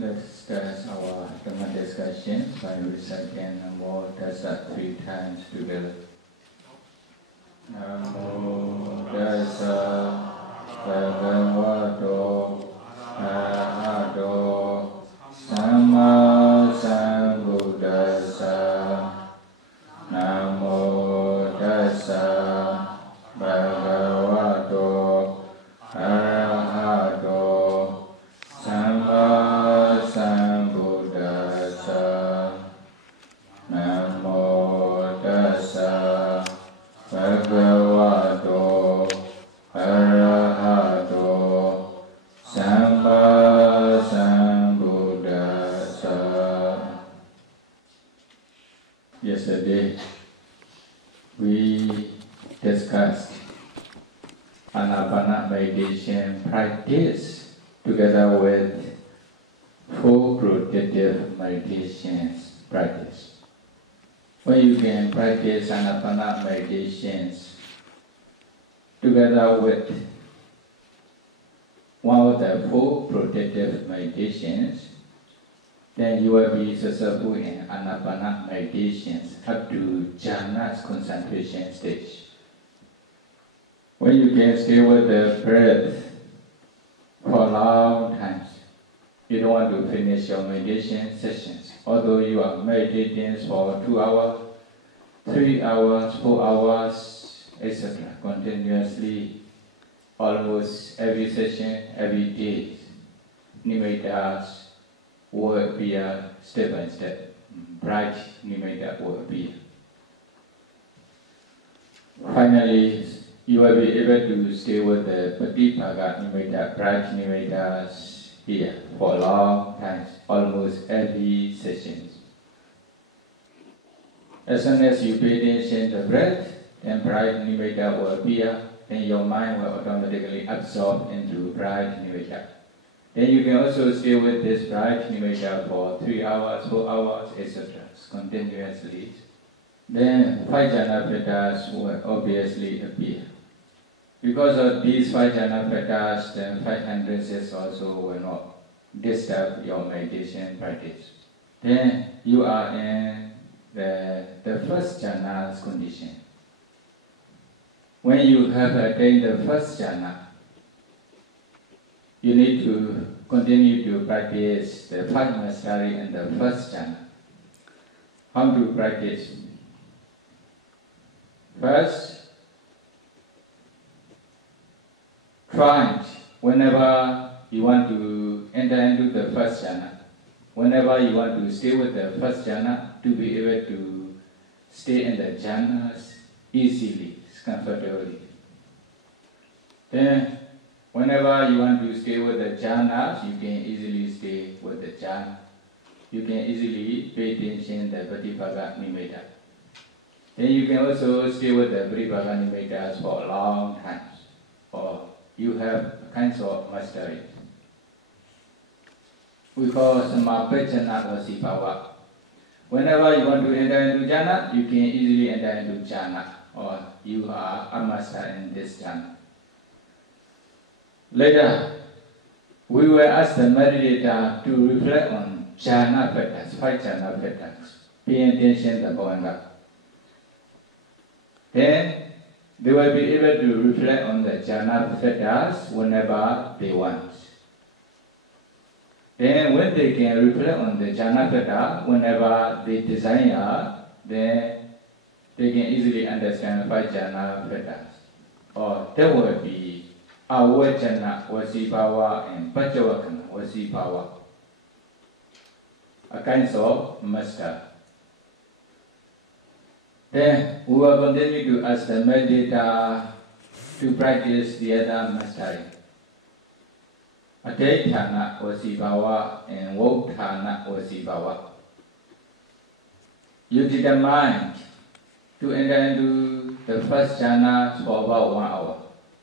Let's start our Dhamma discussion by reciting Namo Tassa 3 times together. Namo Tassa Bhagavato Arahato Samma Sambuddhassa. Namo Tassa Bhagavato Arahato Samma Sambuddhassa. Namo Tassa Bhagavato Arahato Samma Sambuddhassa. Yesterday we discussed Ānāpāna meditation practice together with 4 protective meditations practice. When you can practice Ānāpāna meditations together with one of the 4 protective meditations, then you will be successful in Ānāpāna meditations up to jhana's concentration stage. When you can stay with the breath for long times, you don't want to finish your meditation sessions. Although you are meditating for 2 hours, 3 hours, 4 hours, etc. continuously, almost every session, every day, nimittas will appear step by step. Bright nimitta will appear. Finally, you will be able to stay with the Patipaga nimitta, bright nimittas here for long times, almost every session. As soon as you pay attention to the breath, then bright nimitta will appear, then your mind will automatically absorb into bright nimitta. Then you can also stay with this bright nimitta for 3 hours, 4 hours, etc. continuously. Then 5 jhana pettas will obviously appear. Because of these 5 jhana pettas, then 5 hindrances also will not disturb your meditation practice. Then you are in the first jhana's condition. When you have attained the first jhana, you need to continue to practice the 5 mastery in the first jhana. How to practice? First, try whenever you want to enter into the first jhana, whenever you want to stay with the first jhana, to be able to stay in the jhanas easily, comfortably. Then, whenever you want to stay with the jhanas, you can easily stay with the jhana. You can easily pay attention to the Patipaga nimitta. Then you can also stay with the Patipaga nimittas for long times, or you have kinds of mastery. We call Samapajjana or Sipava. Whenever you want to enter into jhana, you can easily enter into jhana, or you are a master in this jhana. Later, we will ask the meditator to reflect on jhana pettas, 5 jhana pettas, paying attention to the bhavana. Then they will be able to reflect on the jhana pettas whenever they want. Then when they can reflect on the jhana petta whenever they desire, then they can easily understand 5 jhana pettas. Or there will be Avajjana Vasibhava and Pachavakana Vasibhava, a kind of master. Then we will continue to ask the meditator to practice the other mastery. Adhaiṭhana Vasibhava and Vauṭhana Vasibhava. You determine to enter into the first jhana for about 1 hour.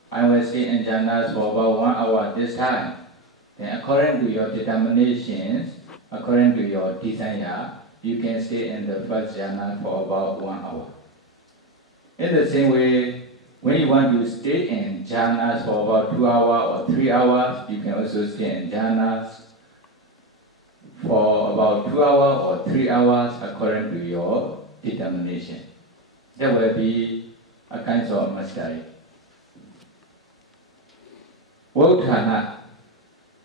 I will stay in jhanas for about 1 hour this time. Then according to your determinations, according to your desire, you can stay in the first jhana for about 1 hour. In the same way, when you want to stay in jhanas for about 2 hours or 3 hours, you can also stay in jhanas for about 2 hours or 3 hours according to your determination. That will be a kind of mastery. Vauthana,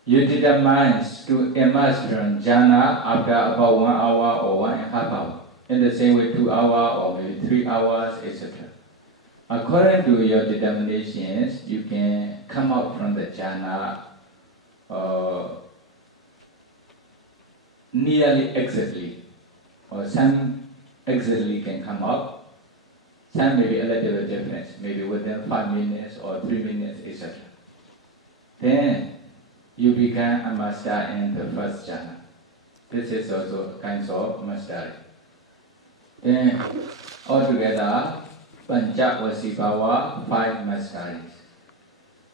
you determine to emerge from jhana after about 1 hour or 1.5 hours. In the same way, 2 hours or maybe 3 hours, etc. According to your determinations, you can come out from the jhana nearly exactly, or some exactly can come out. Some may be a little bit different, maybe within 5 minutes or 3 minutes, etc. Then you become a master in the first jhana. This is also kinds of mastery. Then altogether, Pancavasibbhava, 5 masteries.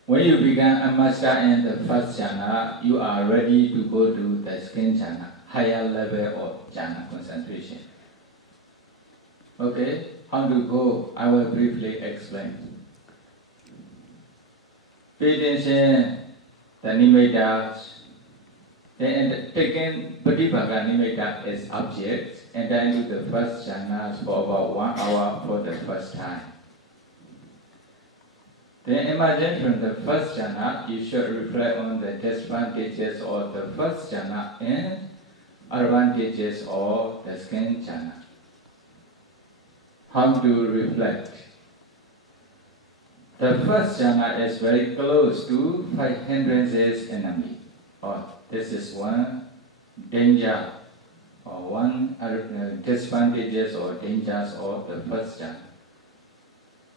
When you become a master in the first jhana, you are ready to go to the second jhana, higher level of jhana concentration. Okay, how to go? I will briefly explain. Pay attention, the nimittas. Then taking Pattiphala nimitta as objects, and then do the first jhana for about 1 hour for the first time. Then imagine from the first jhana, you should reflect on the disadvantages of the first jhana and advantages of the second jhana. How to reflect? The first jhana is very close to 5 hindrances enemy. This is one danger or one disadvantages or dangers of the first jhana.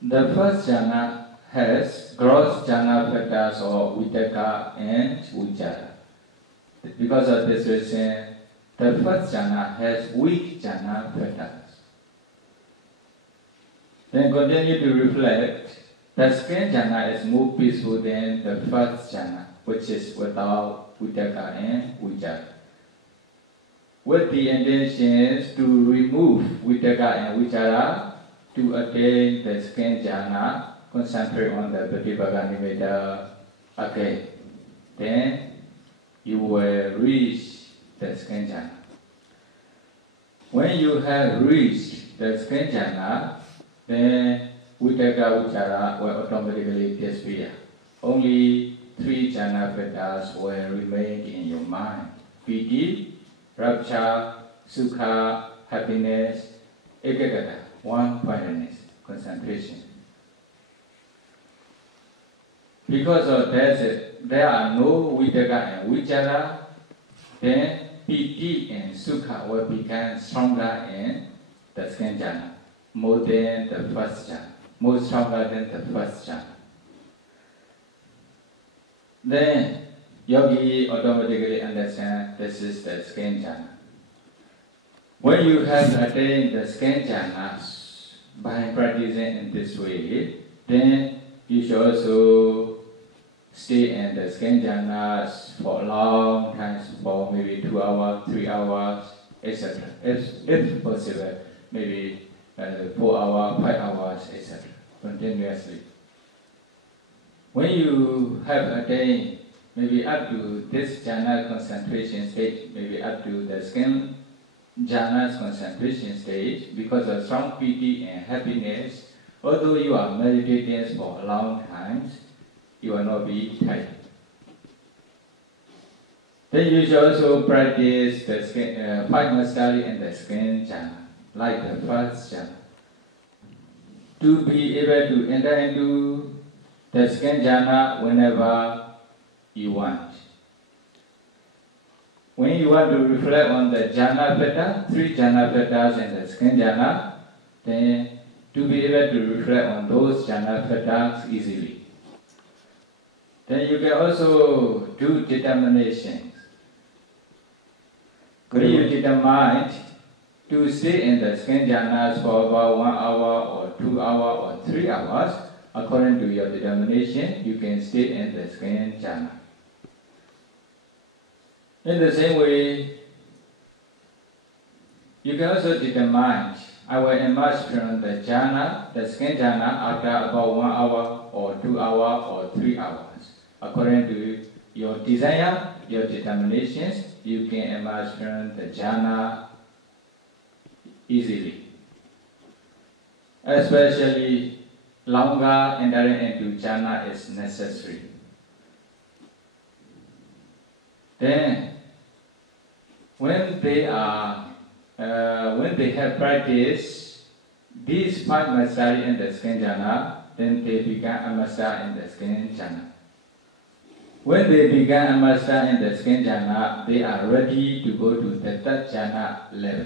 The first jhana has gross jhana factors of vitaka and vichara. Because of this reason, the first jhana has weak jhana factors. Then continue to reflect. The second jhana is more peaceful than the first jhana, which is without vitaka and vichara. With the intentions to remove vitaka and vichara to attain the second jhana, concentrate on the Pattiphala nimitta again. Then you will reach the second jhana. When you have reached the second jhana, then vitaka vichara will automatically disappear. Only 3 jhana factors will remain in your mind: piti, rapture, sukha, happiness, ekaggata, one-pointedness, concentration. Because of that, there are no vitaka and vichara, then piti and sukha will become stronger in the second jhana, more than the first jhana, more stronger than the first jhana. Then yogi automatically understand this is the second jhana. When you have attained the second jhana by practicing in this way, then you should also stay in the second jhana for long times, for maybe 2 hours, 3 hours, etc. If possible, maybe 4 hours, 5 hours, etc. continuously. When you have attained maybe up to this jhana concentration stage, maybe up to the second jhana's concentration stage, because of strong piti and happiness, although you are meditating for a long time, you will not be tired. Then you should also practice the 5 mastery in the second jhana, like the first jhana. To be able to enter into the second jhana whenever you want. When you want to reflect on the jhana factor, 3 jhana factors in the second jhana, then to be able to reflect on those jhana factors easily. Then you can also do determinations. When you determine to stay in the second jhana for about 1 hour or 2 hours or 3 hours, according to your determination, you can stay in the second jhana. In the same way, you can also determine, I will emerge from the jhana, the second jhana, after about 1 hour or 2 hours or 3 hours. According to your desire, your determinations, you can emerge from the jhana easily. Especially longer entering into jhana is necessary. Then, when they have practiced these 5 mastery in the skin jhana, then they become a master in the skin jhana. When they become a master in the skin jhana, they are ready to go to the third jhana level.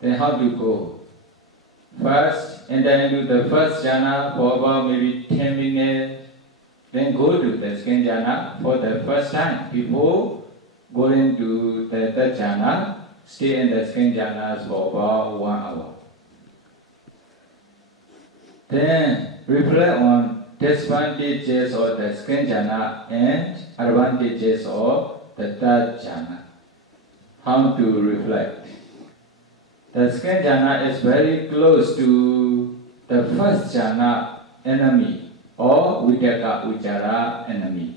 Then how to go? First, enter into the first jhana for about maybe 10 minutes. Then go to the skin jhana for the first time. Before going to the third jhana, stay in the skin jhana for about 1 hour. Then reflect on disadvantages of the skin jhana and advantages of the third jhana. How to reflect? The skin jhana is very close to the first jhana enemy or Vidaka Vichara enemy.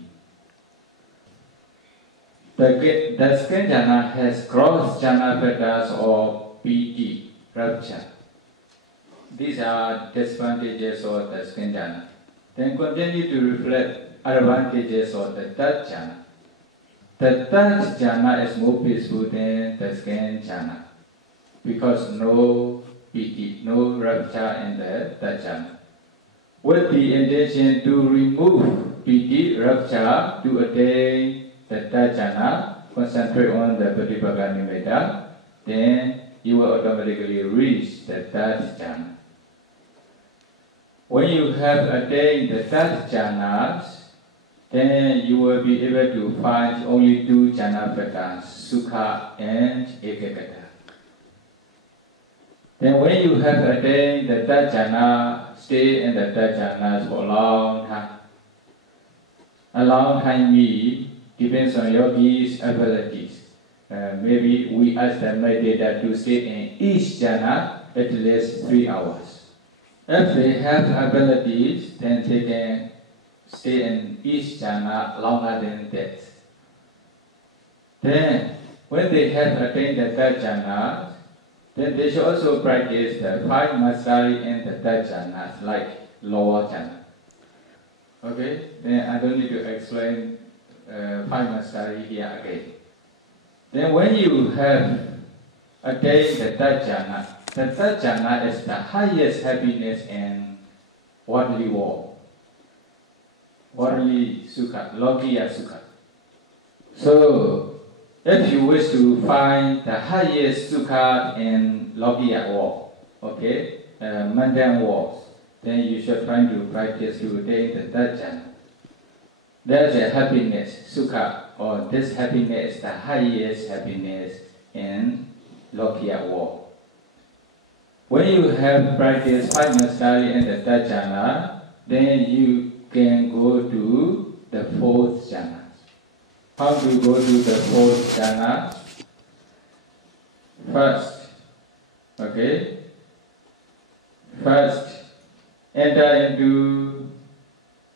The skin jhana has cross jhana factors of piti, rapture. These are disadvantages of the skin jhana. Then continue to reflect advantages of the third jhana. The third jhana is more peaceful than the skin jhana because no piti, no rapture in the third jhana. With the intention to remove piti, rapture, to attain the third jhana, concentrate on the Pattiphala Nimitta, then you will automatically reach the third jhana. When you have attained the third jhanas, then you will be able to find only 2 jhana factors, sukha and ekaggata. Then when you have attained the third jhana, stay in the third jhana for a long time. A long time means depends on yogi's abilities. Maybe we ask the meditator to stay in each jhana at least 3 hours. If they have abilities, then they can stay in each jhana longer than that. Then, when they have attained the third jhana, then they should also practice the 5 mastery in the third jhana, like lower jhana. Okay? Then I don't need to explain 5 mastery here again. Then when you have attained the third jhana is the highest happiness in worldly world. Worldly sukha, lokiya sukha. So, if you wish to find the highest sukha in lokiya world, okay, mundane world, then you should try to practice to attain the third jhana. There's a happiness, sukha, or this happiness is the highest happiness in lokiya world. When you have practiced 5 mastery in the third jhana, then you can go to the 4th jhana. How to go to the 4th jhana? First, okay? First, enter into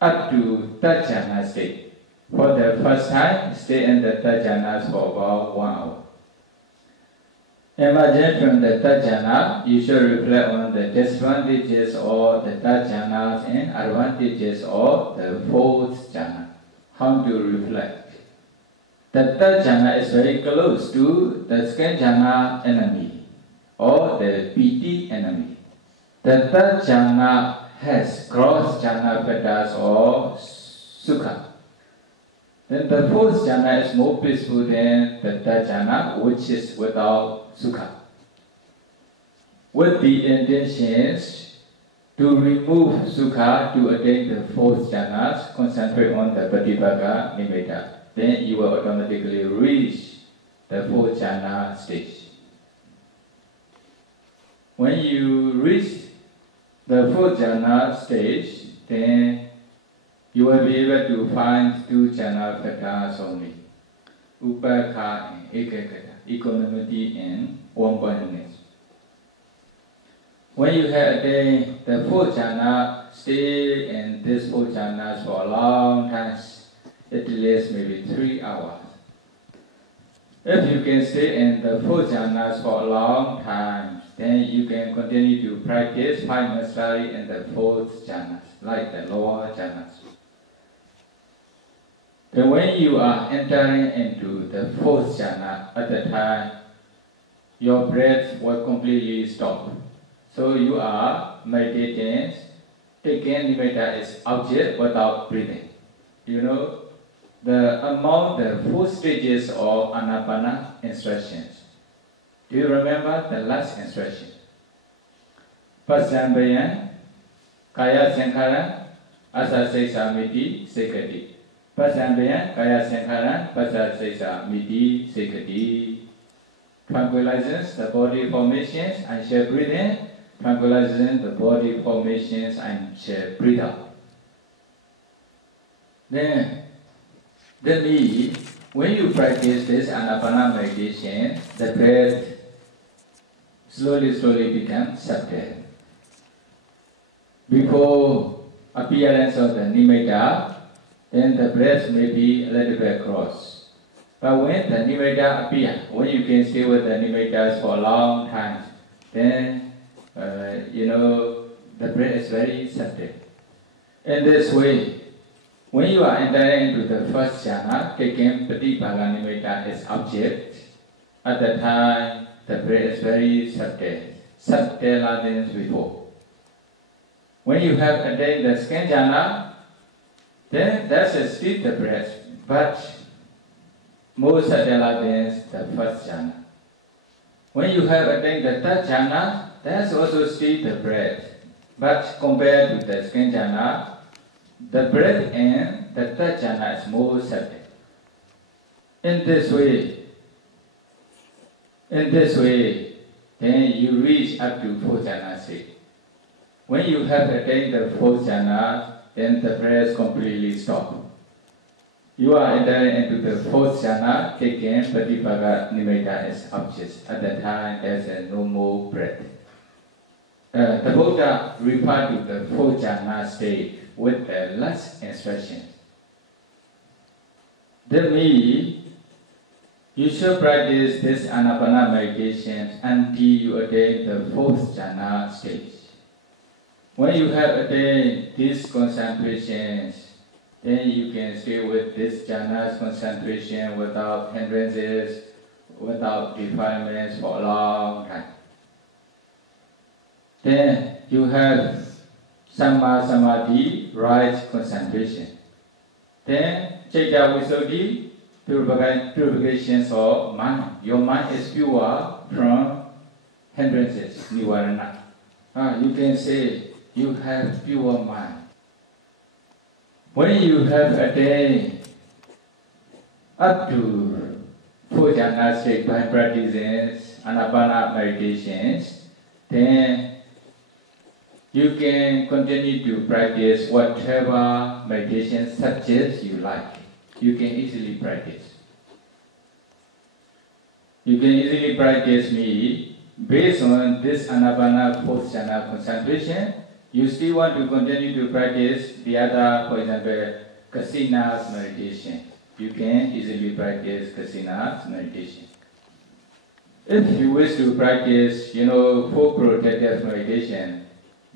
up to third jhana state. For the first time, stay in the third jhana for about 1 hour. Emerging from the third jhana, you should reflect on the disadvantages of the third jhana and advantages of the 4th jhana. How to reflect? The third jhana is very close to the skin jhana enemy or the piti enemy. The third jhana has cross jhana factors or sukha. Then the 4th jhana is more peaceful than the third jhana, which is without sukha. With the intentions to remove sukha to attain the 4th jhana, concentrate on the Pattiphala Nimitta. Then you will automatically reach the 4th jhana stage. When you reach the 4th jhana stage, then you will be able to find 2 jhana factors only. Upekha and ekaggata, equanimity and one-pointedness. When you have attained the 4th jhana, stay in this 4 jhanas for a long time. It lasts maybe 3 hours. If you can stay in the 4 jhanas for a long time, then you can continue to practice 5 mastery in the 4th jhanas, like the lower jhanas. Then when you are entering into the 4th jhana, at the time, your breath will completely stop. So you are meditating, taking nimitta as object without breathing. You know, among the 4 stages of Ānāpāna instructions. Do you remember the last instruction? Pasambayan, Kaya Sankharan, Asa Sesa Miti, Sekati. Pasambayan, Kaya Sankharan, Asa Sesa Miti, Sekati. Tranquilizes the body formations and shall breathe in. Tranquilizing the body formations and shall breathe out. Then when you practice this Ānāpāna meditation, the breath slowly becomes subtle. Before appearance of the nimitta, then the breath may be a little bit cross. But when the nimitta appears, when you can stay with the nimittas for a long time, then the breath is very subtle. In this way, when you are entering into the 1st jhana, taking Pattiphala nimitta as object, at the time the breath is very subtle, subtler than before. When you have attained the 2nd jhana, then that's still the breath, but more subtler than the 1st jhana. When you have attained the 3rd jhana, that's also still the breath, but compared to the 2nd jhana, the breath in the 3rd jhana is more subtle. In this way, then you reach up to 4th jhana state. When you have attained the 4th jhana, then the breath completely stops. You are entering into the 4th jhana, taking Pattiphala nimitta as objects. At the time, there's no more breath. The Buddha referred to the 4th jhana state with the last instruction. That means you should practice this Ānāpāna meditation until you attain the 4th jhana stage. When you have attained these concentrations, then you can stay with this jhana's concentration without hindrances, without defilements for a long time. Then you have Samma Samadhi, right concentration. Then Citta Visuddhi, purifications of mind. Your mind is pure from hindrances, nivarana. You can say you have pure mind. When you have attained up to 4 jhana state by practicing Ānāpāna meditations, then you can continue to practice whatever meditation subjects you like. You can easily practice. You can easily practice me based on this Ānāpāna 4th jhana concentration. You still want to continue to practice the other, for example, Kasina meditation. You can easily practice Kasina meditation. If you wish to practice, 4 protective meditation,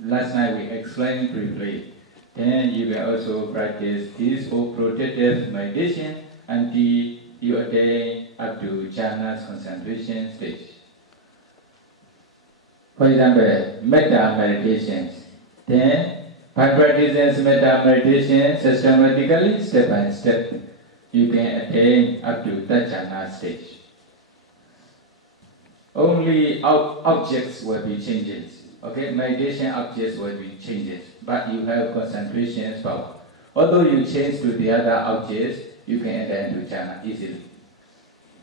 last night we explained briefly, then you can also practice these 4 protective meditation until you attain up to jhana's concentration stage. For example, metta meditations. Then, by practicing metta meditation systematically, step by step, you can attain up to the jhana stage. Only objects will be changes. Okay, meditation objects will be changes, but you have concentration power. Although you change to the other objects, you can enter into jhana easily.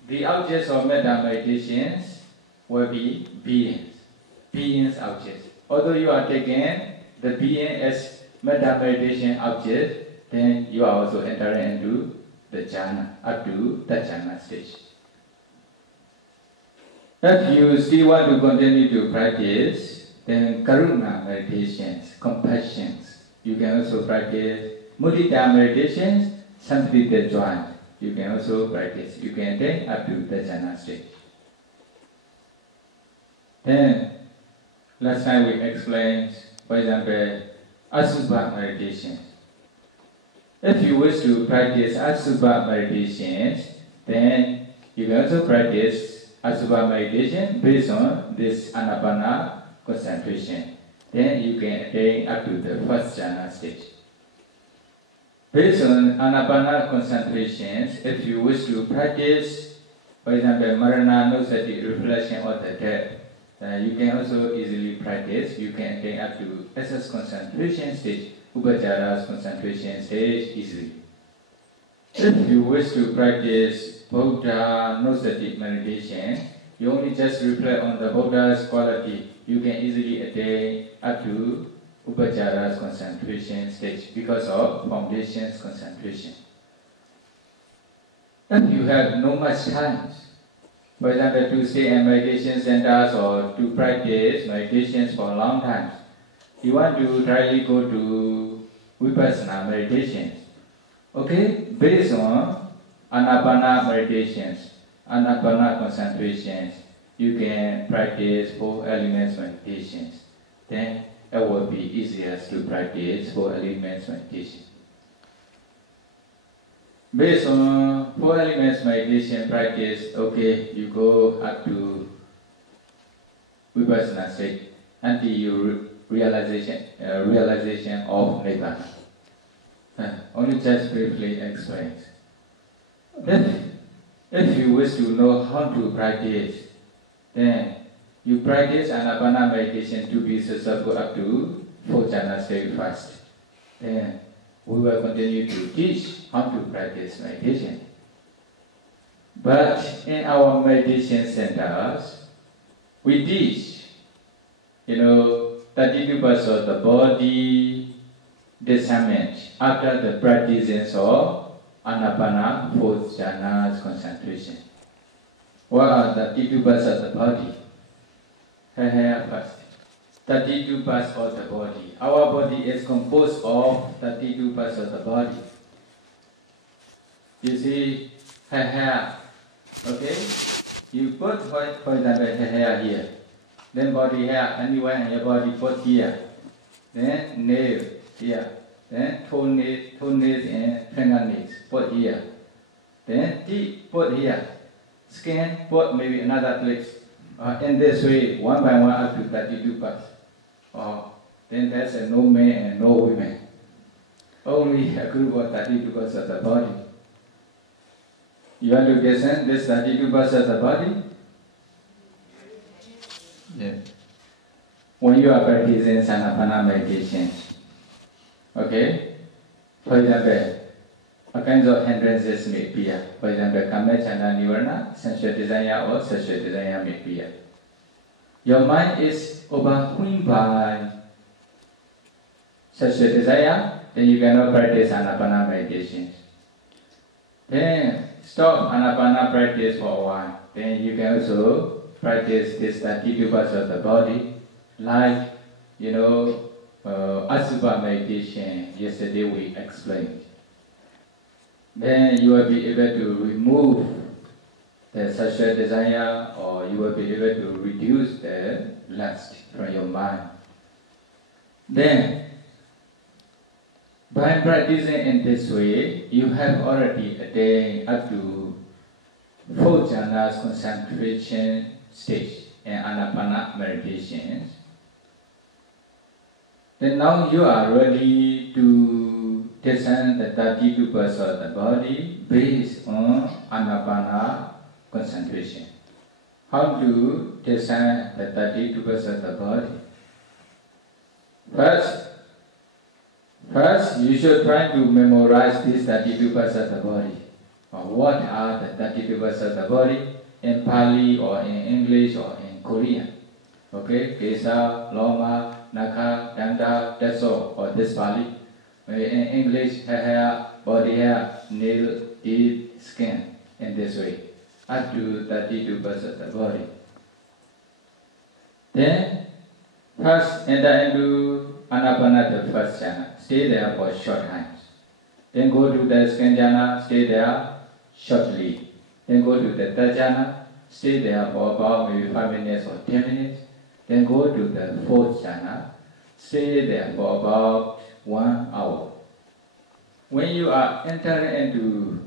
The objects of metta meditations will be beings objects. Although you are taking the being as metta meditation object, then you are also entering into the jhana, up to the jhana stage. If you still want to continue to practice, then karuna meditations, compassions. You can also practice mudita meditations something that joint, you can also practice. You can attain up to the jhana stage. Then, last time we explained, for example, Asubha meditation. If you wish to practice Asubha meditations, then you can also practice Asubha meditation based on this Ānāpāna concentration. Then you can attain up to the first jhana stage. Based on Ānāpāna concentrations, if you wish to practice, for example, Marana-nussati reflection of the death, you can also easily practice. You can attain up to SS concentration stage, Upajara's concentration stage easily. If you wish to practice Buddha-nussati meditation, you only just reflect on the Buddha's quality. You can easily attain up to Upajara's concentration stage because of foundation's concentration. If you have no much time, for example, to stay in meditation centers or to practice meditations for a long time, you want to try go to Vipassanā meditations. Okay, based on Ānāpāna meditations, Ānāpāna concentrations, you can practice 4 elements meditations. Then it will be easier to practice 4 elements meditation. Based on 4 elements meditation practice, okay, you go up to Vipassanā state until you realization of Nibbana. Only just briefly explain. If you wish to know how to practice, then you practice Ānāpāna meditation to be successful up to 4 jhana stage first. Then we will continue to teach how to practice meditation. But in our meditation centers, we teach, 32 parts of the body discernment after the practices of Ānāpāna 4th jhana's concentration. What are the 32 parts of the body? First. 32 parts of the body. Our body is composed of 32 parts of the body. You see, hair. Okay? You put, for example, hair here. Then body hair, anywhere in your body, put here. Then nail here. Then toenails and fingernails, put here. Then teeth, put here. Skin, put maybe another place. In this way, one by one up to 32 parts. Then there's no men and no women. Only a group of 32 parts of the body. You want to listen this 32 parts of the body? Yeah. When you are practicing Ānāpāna meditation, okay? For example, all kinds of hindrances may appear. For example, Kamacchana Nivarana, sensual desire or sexual desire may appear. Your mind is overwhelmed by sexual desire, then you cannot practice Ānāpāna meditations. Then stop Ānāpāna practice for a while. Then you can also practice this 32 parts of the body, like, Asubha meditation. Yesterday we explained. Then you will be able to remove the sexual desire, or you will be able to reduce the lust from your mind. Then, by practicing in this way, you have already attained up to 4 jhanas concentration stage in Ānāpāna meditations. Then now you are ready to discern the 32 parts of the body based on Ānāpāna concentration. How to discern the 32 parts of the body? First, you should try to memorize these 32 parts of the body. What are the 32 parts of the body in Pali or in English or in Korean? Okay, Kesa, Loma, Naka, Danda, that's all, or this Pali. In English, hair, body hair, nail, teeth, skin, in this way, up to 32 parts of the body. Then, first enter into Ānāpāna, the first jhana. Stay there for short times. Then go to the second jhana, stay there shortly. Then go to the third jhana, stay there for about maybe 5 minutes or 10 minutes. Then go to the fourth jhana, stay there for about 1 hour. When you are entering into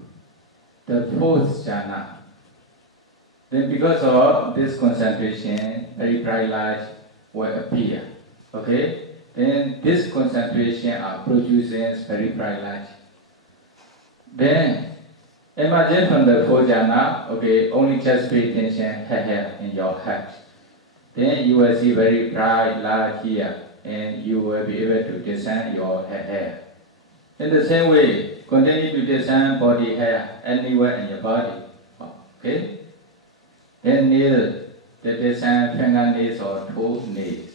the fourth jhana, then because of this concentration, very bright light will appear. Okay? Then this concentration produces very bright light. Then emerging from the fourth jhana, okay, only just pay attention here in your head. Then you will see very bright light here, and you will be able to discern your hair. In the same way, continue to discern body hair anywhere in your body. Okay? Then nail, the discern fingernails or toe nails.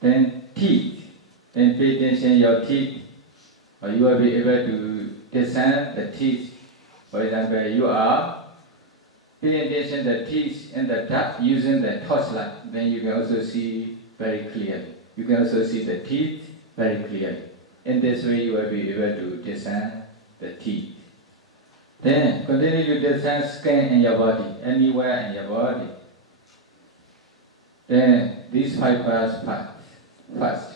Then teeth. Then pay attention your teeth. Or you will be able to discern the teeth. For example, you are paying attention to the teeth in the dark using the torchlight. Then you can also see very clearly. You can also see the teeth very clearly. In this way, you will be able to discern the teeth. Then continue to discern skin in your body, anywhere in your body. Then these 5 parts first.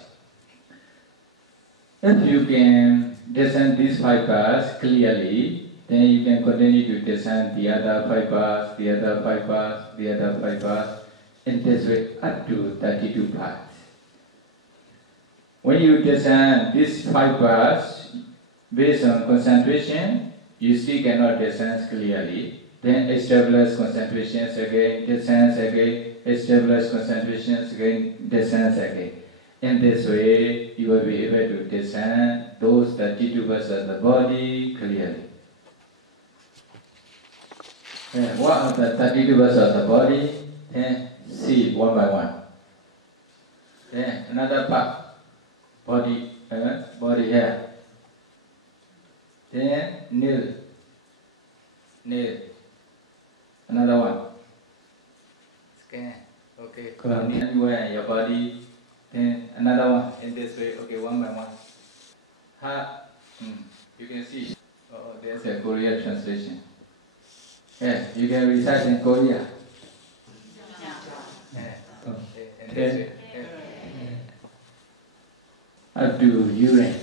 If you can discern these 5 parts clearly, then you can continue to discern the other 5 parts, the other 5 parts, the other 5 parts, in this way up to 32 parts. When you discern these 5 parts based on concentration, you still cannot discern clearly. Then establish concentrations again, discern again, establish concentrations again, discern again. In this way, you will be able to discern those 32 parts of the body clearly. Then what are the 32 parts of the body? Then see one by one. Then another part. Body hair. Then nail. Another one. Skin. Okay. Anywhere in your body. Then another one in this way. Okay, one by one. Heart. You can see. Oh, there's a Korean translation. Yeah, you can recite in Korea. Yeah. Okay. In this way. Up to urine,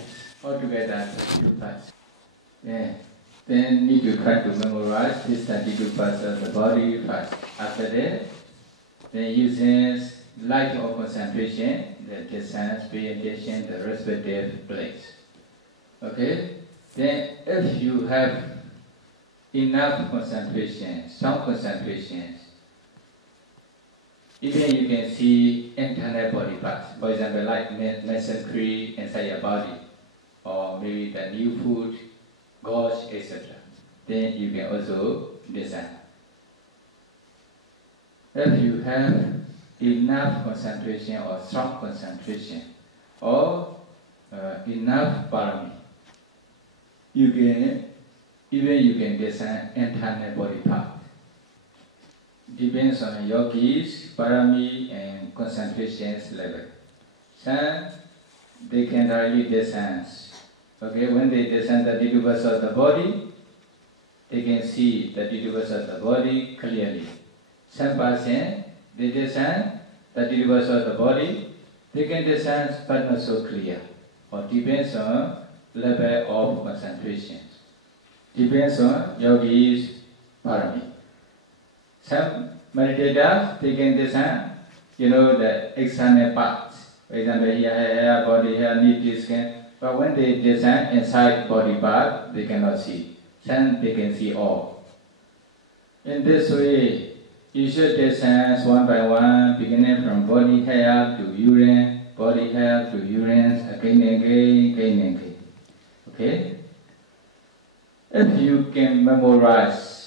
altogether 32 parts. Yeah. Then need to try to memorize these 32 parts of the body first. After that, then using light or concentration, the distance, pay attention to the respective place. Okay? Then if you have enough concentration, some concentrations, even you can see internal body parts, for example, like mesentery inside your body, or maybe the new food, gorge, etc. Then you can also discern. If you have enough concentration or strong concentration, or enough parami, you can discern internal body part. Depends on the yogi's parami and concentrations level. Some they can directly discern. Okay, when they discern the 32 parts of the body, they can see the 32 parts of the body clearly. Some person they discern the 32 parts of the body, they can discern but not so clear. Or depends on level of concentration. Depends on yogi's parami. Some meditators, they can discern, the external parts. For example, here, hair, body, hair, knee, skin. But when they discern inside body part, they cannot see. Some they can see all. In this way, you should discern one by one, beginning from body hair to urine, body hair to urine, again and again. Okay? If you can memorize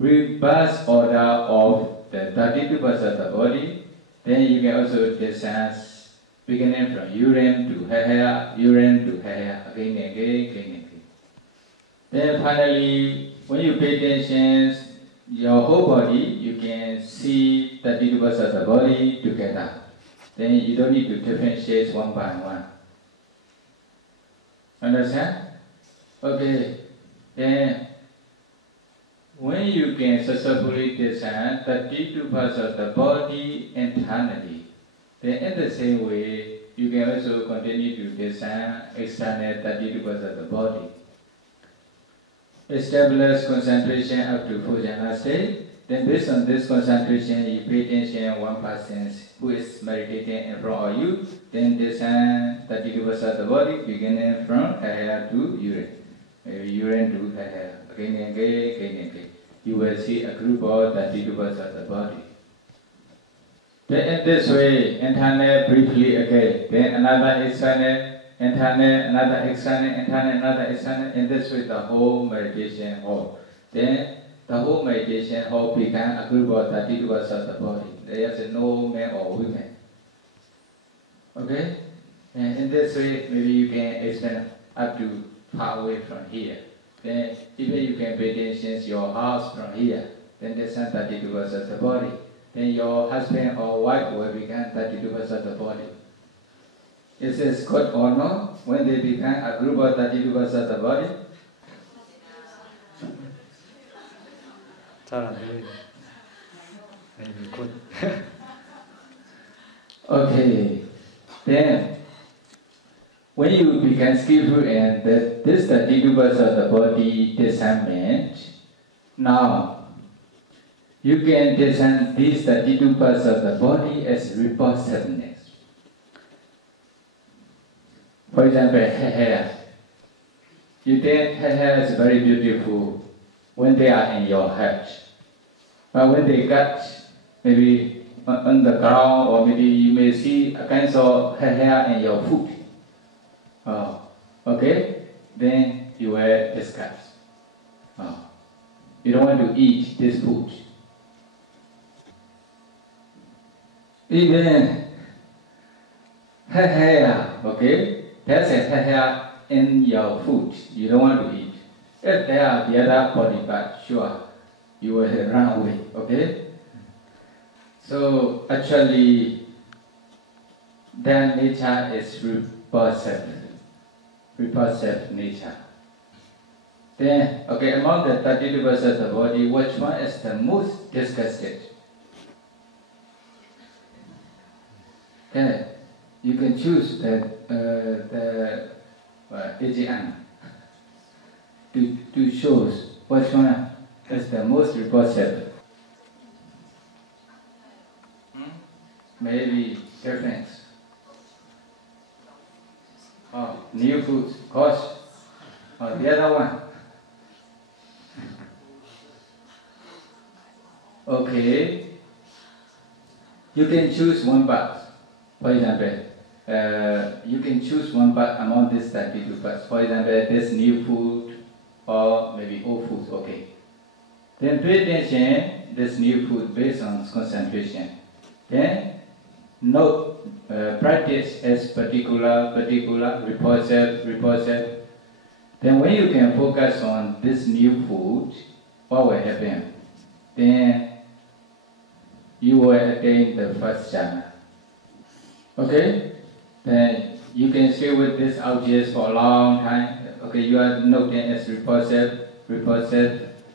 reverse order of the 32 parts of the body, then you can also discern beginning from urine to hair, again and again. Then finally, when you pay attention, your whole body, you can see 32 parts of the body together. Then you don't need to differentiate one by one. Understand? Okay, then when you can successfully discern 32 parts of the body internally, then in the same way, you can also continue to discern external 32 parts of the body. Establish concentration up to 4 jhana state. Then based on this concentration, you pay attention to one person who is meditating in front of you. Then discern 32 parts of the body, beginning from hair to urine. Urine to hair. Again. You will see a group of 32 parts of the body. Then in this way, internal briefly again. Then another external, internal, another external, internal, another external. In this way, the whole meditation hall. Then the whole meditation hall becomes a group of 32 parts of the body. There is no man or women. Okay? And in this way, maybe you can extend up to far away from here. Then even you can pay attention to your house from here. Then there's 32 parts of the body. Then your husband or wife will become 32 parts of the body. Is this good or no? When they become a group of 32 parts of the body? Okay. Then when you become skillful in this 32 parts of the body discernment, now you can discern these 32 parts of the body as repulsiveness. For example, hair. You think hair is very beautiful when they are in your head. But when they cut, maybe on the ground, or maybe you may see a kind of hair in your foot. Oh, okay? Then you will discuss. Oh, you don't want to eat this food. Even hair, okay? There's a hair in your food. You don't want to eat. If there are the other body part, sure, you will run away, okay? So actually, their nature is repulsive nature. Then, okay, among the 32 parts of the body, which one is the most disgusted? Okay, you can choose the AGM to choose which one is the most repulsive. Maybe difference. Oh, new foods, cost. Or the other one. Okay. You can choose one part. For example, you can choose one part among these 32 parts. For example, this new food or maybe old food. Okay. Then pay attention this new food based on concentration. Then note practice as particular, repulsive. Then when you can focus on this new food, what will happen? Then you will attain the first jhana. Okay? Then you can stay with this object for a long time. Okay, you are noting as repulsive,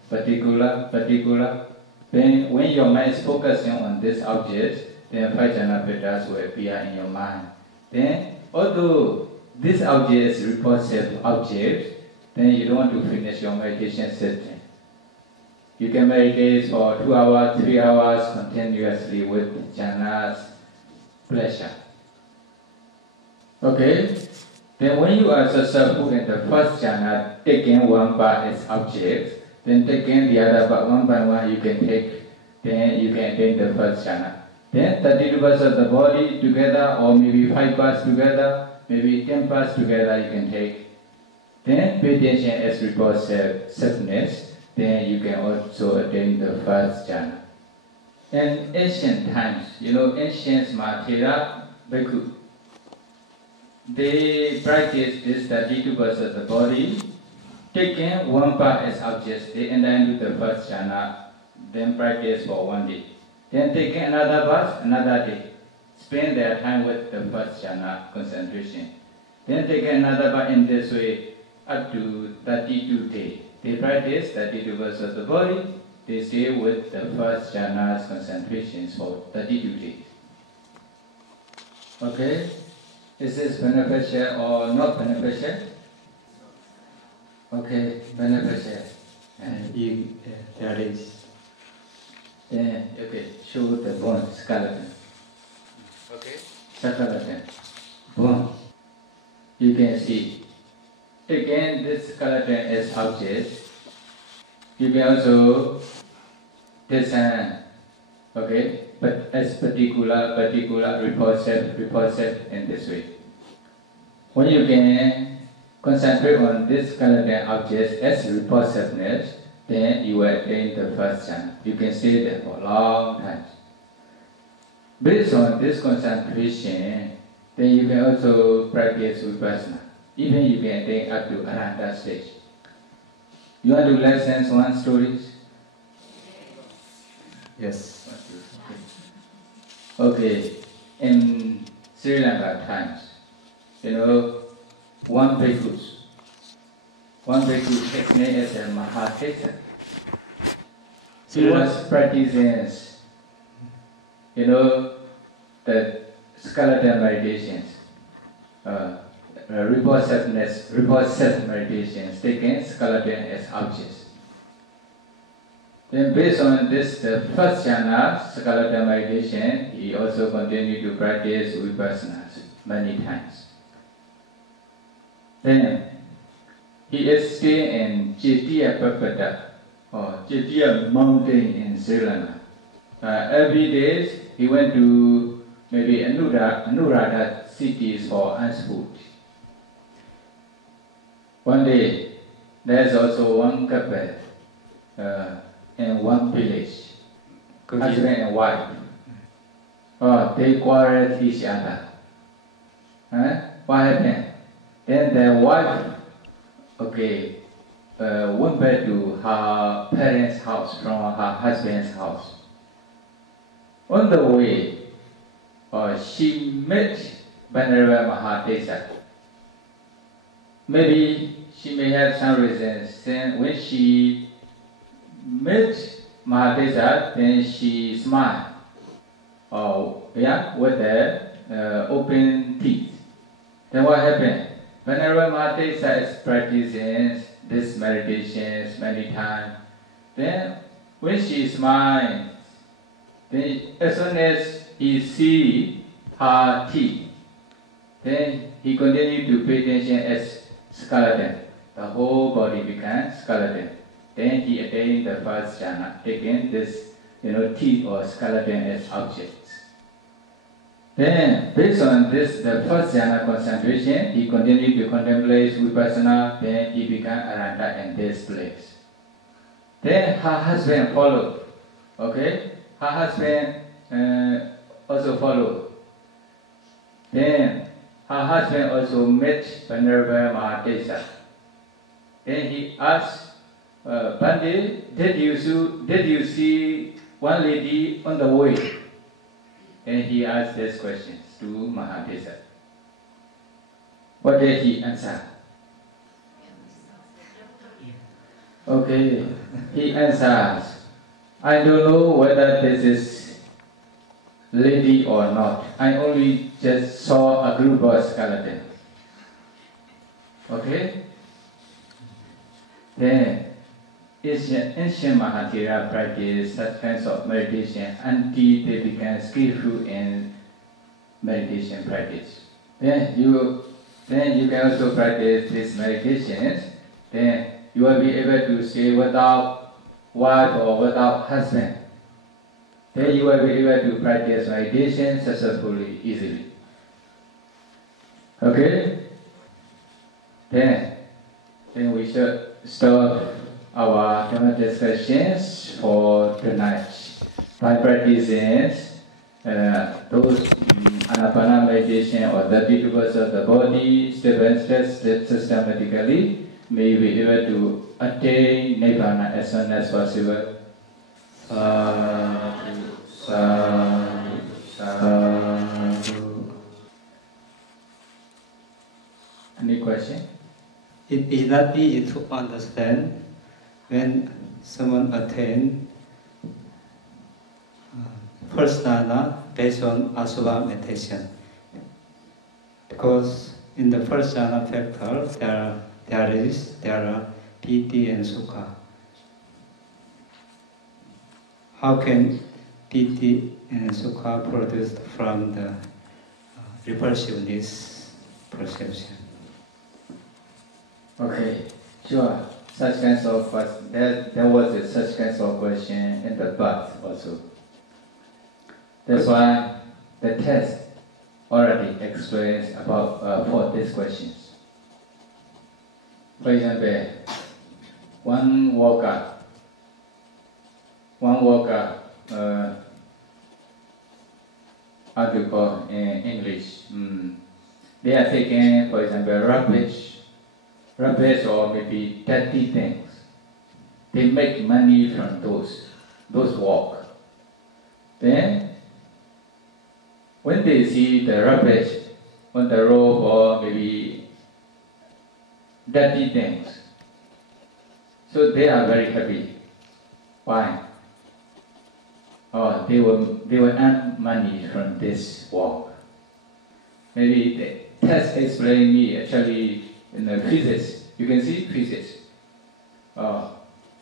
particular. Then when your mind is focusing on this object, then 5 jhana pettas will appear in your mind. Then, although this object is repulsive object, then you don't want to finish your meditation session. You can meditate for 2 hours, 3 hours continuously with jhana's pleasure. Okay? Then when you are successful in the first jhana, taking one part as object, then taking the other part one by one you can take, then you can attain the first jhana. Then 32 parts of the body together, or maybe 5 parts together, maybe 10 parts together you can take. Then pay attention as repulsiveness, then you can also attain the first jhana. In ancient times, ancient Mathera Bhikkhu, they practice this 32 parts of the body, taking one part as object, they enter into the first jhana, then practice for 1 day. Then taking another part, another day. Spend their time with the first jhana concentration. Then taking another part in this way, up to 32 days. They practice 32 verses of the body. They stay with the first jhana's concentrations for 32 days. Okay? Is this beneficial or not beneficial? Okay, beneficial. And there is. Then, okay, show the bone, skeleton. Okay? Skeleton. Bone. You can see. Again, this skeleton is object. You can also discern, okay, but as particular, repulsive in this way. When you can concentrate on this skeleton object as repulsiveness, then you will attain the first jhana. You can stay there for a long time. Based on this concentration, then you can also practice Vipassanā. Even you can attain up to Arahanta stage. You want to listen one stories? Yes. Okay. In Sri Lanka times, one bhikkhu takes name as a Mahātesa. He was practicing, the skeleton meditations, repulsive meditations, taking skeleton as objects. Then based on this, the first jhana, skeleton meditation, he also continued to practice Vipassanā many times. Then he is staying in Chetiya Papada, or Chetiya mountain in Sri Lanka. Every day he went to maybe Anuradha cities for food. One day there's also one couple in one village, husband and wife. They quarreled each other. What happened? Then the wife, went back to her parents' house from her husband's house. On the way, she met Venerable Mahātesa. Maybe she may have some reasons. Then when she met Mahātesa, then she smiled. With the open teeth. Then what happened? Venerable Mahātesa is practicing this meditations many times. Then when she smiles, then as soon as he sees her teeth, then he continues to pay attention as skeleton. The whole body becomes skeleton. Then he attained the first jhana, taking this teeth or skeleton as objects. Then, based on this, the first jhana concentration, he continued to contemplate Vipassanā, then he became Arahanta in this place. Then her husband followed. Okay? Her husband also followed. Then her husband also met Venerable Mahātesa. Then he asked, Bhante, did you see one lady on the way? And he asked these questions to Mahātesa. What did he answer? Okay, he answers, I don't know whether this is lady or not. I only just saw a group of skeletons. Okay? Then, ancient Mahathera practice such kinds of meditation until they become skillful in meditation practice. Then you can also practice these meditations. Then you will be able to stay without wife or without husband. Then you will be able to practice meditation successfully, easily. Okay? Then we should stop our Dhamma discussions for tonight by practicing those Ānāpāna meditation or the rituals of the body, step by step, systematically, may be able to attain Nibbana as soon as possible. Sadhu, sadhu, sadhu. Any question? it is not easy to understand when someone attains first jhana based on Asubha meditation. Because in the first jhana factor, there are piti and sukha. How can piti and sukha produced from the repulsiveness perception? Okay, sure. Such kinds of there was such kinds of question in the past also. That's why the test already explains about for these questions. For example, one worker, how do you call in English? They are taking, for example, rubbish or maybe dirty things. They make money from those work. Then, when they see the rubbish on the road or maybe dirty things, so they are very happy. Why? Oh, they will earn money from this work. Maybe the test explain me actually in the physics. You can see physics.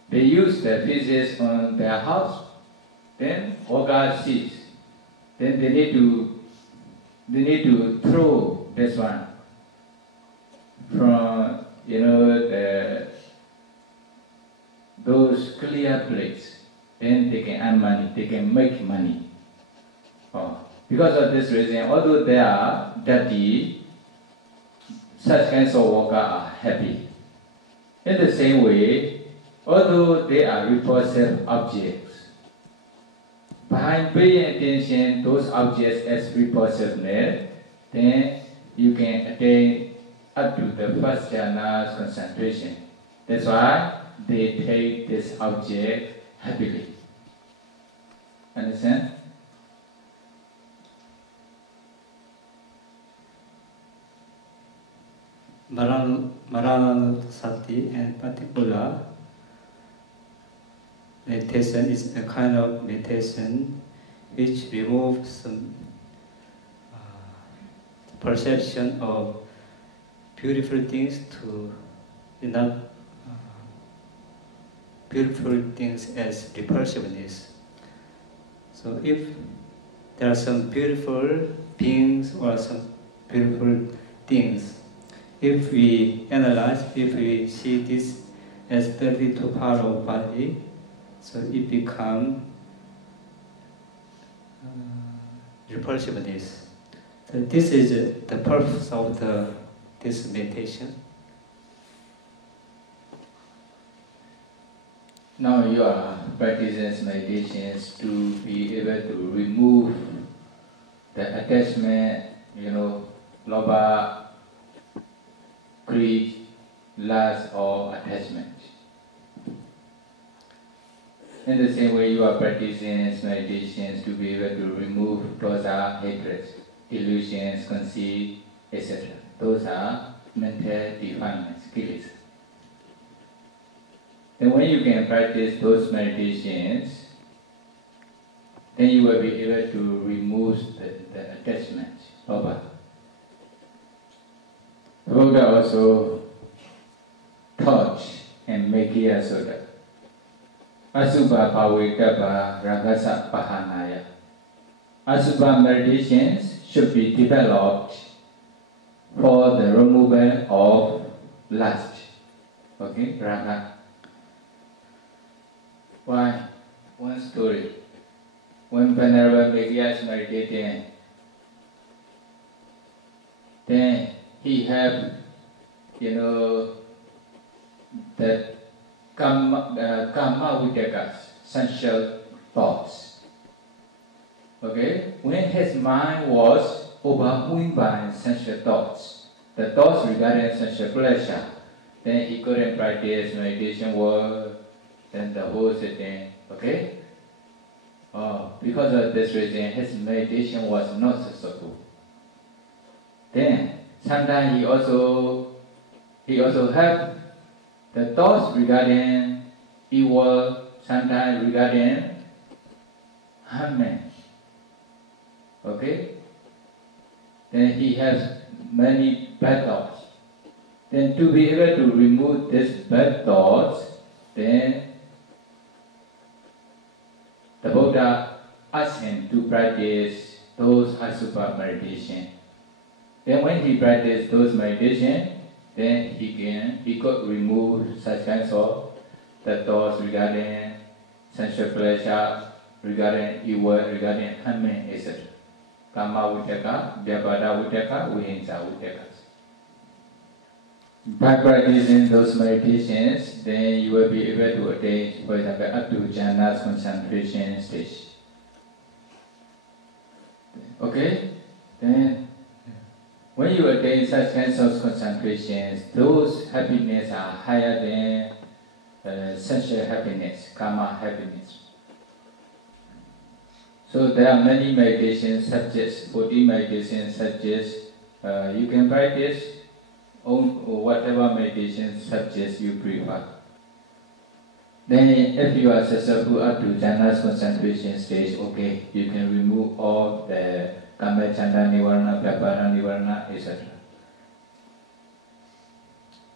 They use the physics on their house. Then worker sees. Then they need to throw this one from those clear plates. Then they can earn money. They can make money. Because of this reason, although they are dirty, such kinds of workers are happy. In the same way, although they are repulsive objects, by paying attention those objects as repulsiveness, then you can attain up to the first jhana's concentration. That's why they take this object happily. Understand? Ānāpānasati and particular meditation is a kind of meditation which removes some perception of beautiful things to enough beautiful things as repulsiveness. So if there are some beautiful beings or some beautiful things, if we analyze, if we see this as 32 part of body, so it becomes repulsiveness. So this is the purpose of this meditation. Now you are practicing meditations to be able to remove the attachment, lobha, greed, lust or attachment. In the same way, you are practicing meditations to be able to remove dosa, hatred, illusions, conceit, etc. Those are mental defilements, kilesa. Then when you can practice those meditations, then you will be able to remove the attachment, lobha. The Buddha also taught and make it so that Asubha Pavitapa Ragasa Pahanaya. Asubha meditations should be developed for the removal of lust. Okay, raga. Why? One story. When Venerable Kumarābhivaṃsa meditating, then he had, that Kama Vidakas, sensual thoughts. Okay? When his mind was overwhelmed by sensual thoughts, the thoughts regarding sensual pleasure, then he couldn't practice meditation work, then the whole sitting, okay? Because of this reason, his meditation was not successful. Then, sometimes he also he also have the thoughts regarding evil, sometimes regarding harming. Okay? Then he has many bad thoughts. Then to be able to remove these bad thoughts, then the Buddha asked him to practice those Asupa meditation. Then when he practiced those meditation, then he could remove such kinds of the thoughts regarding sensual pleasure, regarding evil, regarding harming, etc. Kama Vittaka, Vyapada Vittaka, Vihimsa Vittaka. By practicing those meditations, then you will be able to attain, for example, up to jhana's concentration stage. Okay? Then, when you attain such kinds of concentrations, those happiness are higher than sensual happiness, karma happiness. So there are many meditation subjects, 40 meditation subjects. You can practice on whatever meditation subjects you prefer. Then if you are successful up to jhana's concentration stage, okay, you can remove all the kama chanda nivarana, vyapara nivarana, etc.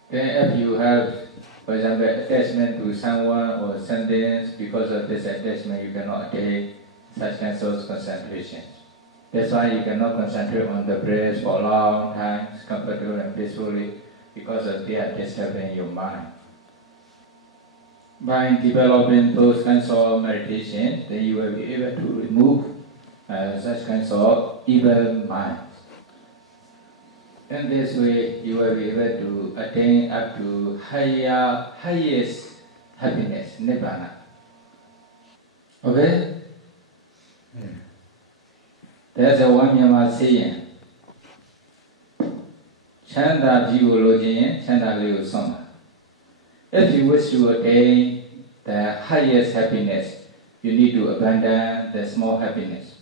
Then if you have, for example, attachment to someone or something, because of this attachment you cannot attain such kinds of concentrations. That's why you cannot concentrate on the breath for a long time, comfortably and peacefully, because of they are disturbing your mind. By developing those kinds of meditation, then you will be able to remove such kinds of evil minds. In this way, you will be able to attain up to highest happiness, Nibbana. Okay? There's a one Myanmar saying, Chanda jivo lo jin, chanda leo soma. If you wish to attain the highest happiness, you need to abandon the small happiness.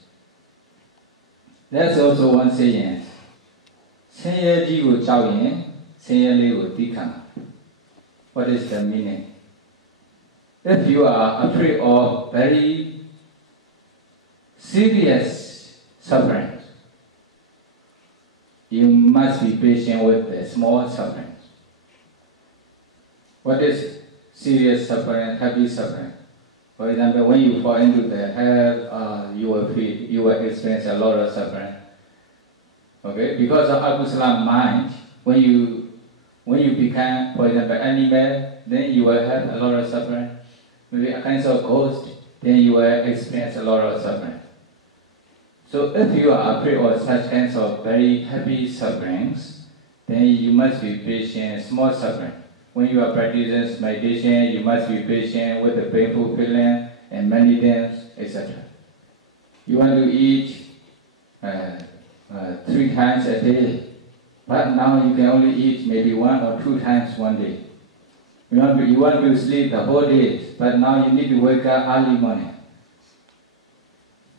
There's also one saying, Senya jivo chao yin, senya leo dikama. What is the meaning? If you are afraid of very serious sufferings, you must be patient with the small sufferings. What is serious suffering, heavy suffering? For example, when you fall into the hell, you will experience a lot of suffering. Okay, because of akusala mind, when you become, for example, animal, then you will have a lot of suffering. Maybe a kind of ghost, then you will experience a lot of suffering. So if you are afraid of such kinds of very heavy sufferings, then you must be patient, small suffering. When you are practicing meditation, you must be patient with the painful feeling and many things, etc. You want to eat 3 times a day, but now you can only eat maybe 1 or 2 times one day. You want to sleep the whole day, but now you need to wake up early morning.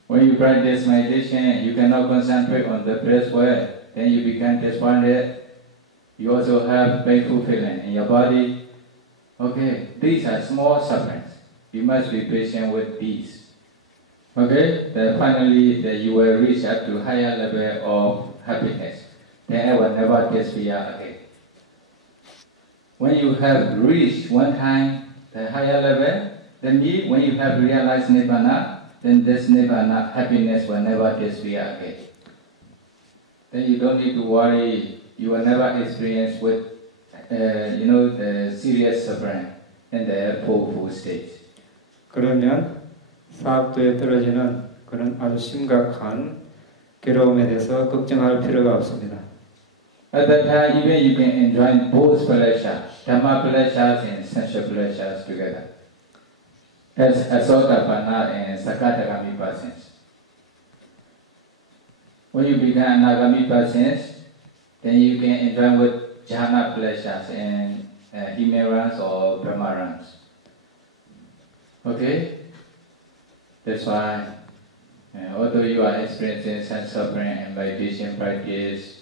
When you practice meditation, you cannot concentrate on the breath well, then you become despondent. You also have painful feeling in your body. Okay, these are small sufferings. You must be patient with these. Okay, then finally you will reach up to higher level of happiness. Then I will never taste fear again. When you have reached one time the higher level, then when you have realized Nibbana, then this Nibbana happiness will never taste fear again. Then you don't need to worry. You will never experience with, the serious suffering in the full state. 그러면 사학도에 떨어지는 그런 아주 심각한 괴로움에 대해서 걱정할 필요가 없습니다. At that time, even you can enjoy both pleasures, Dhamma pleasures and sensual pleasures together. As Sotāpattiphala and Sakadagami persons. When you become Anagami persons, then you can enjoy with jhana pleasures and Himalayas or Brahmarans. Okay? That's why, although you are experiencing such suffering and meditation practice,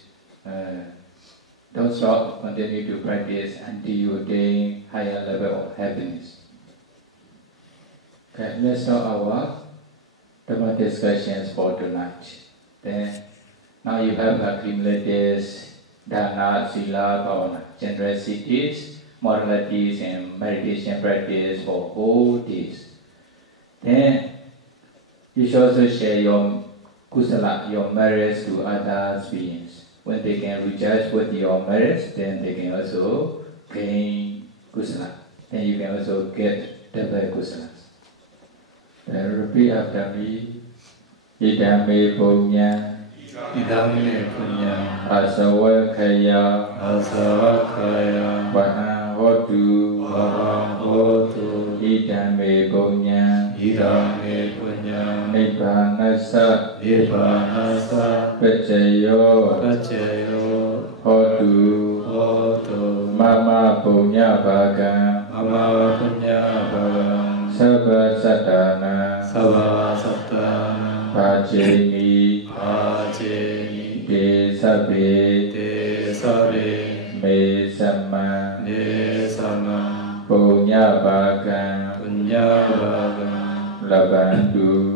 Don't stop, continue to practice until you attain higher level of happiness. Okay, let's start our Dhamma discussions for tonight. Then, now you have accumulated Dana, Sila, Bhavana, generosities, moralities, and meditation practice for whole days. Then, you should also share your kusala, your merits to other beings. When they can recharge with your merits, then they can also gain kusala. Then you can also get double kusalas. Then repeat after me. Idame punya, idame punya, asawakaya, asawakaya, vahahotu, vahahotu, idame punya, idame punya, Ānāpānassati, Vipassanā, pacayo, pacayo, hotu, hotu, mama punya bhaga, mama punya bhaga, sabba satana, sabba satana, pacemi, pacemi, te sabbe, te sabbe, me samma, me samma, punya bhaga, punya bhaga, labantu,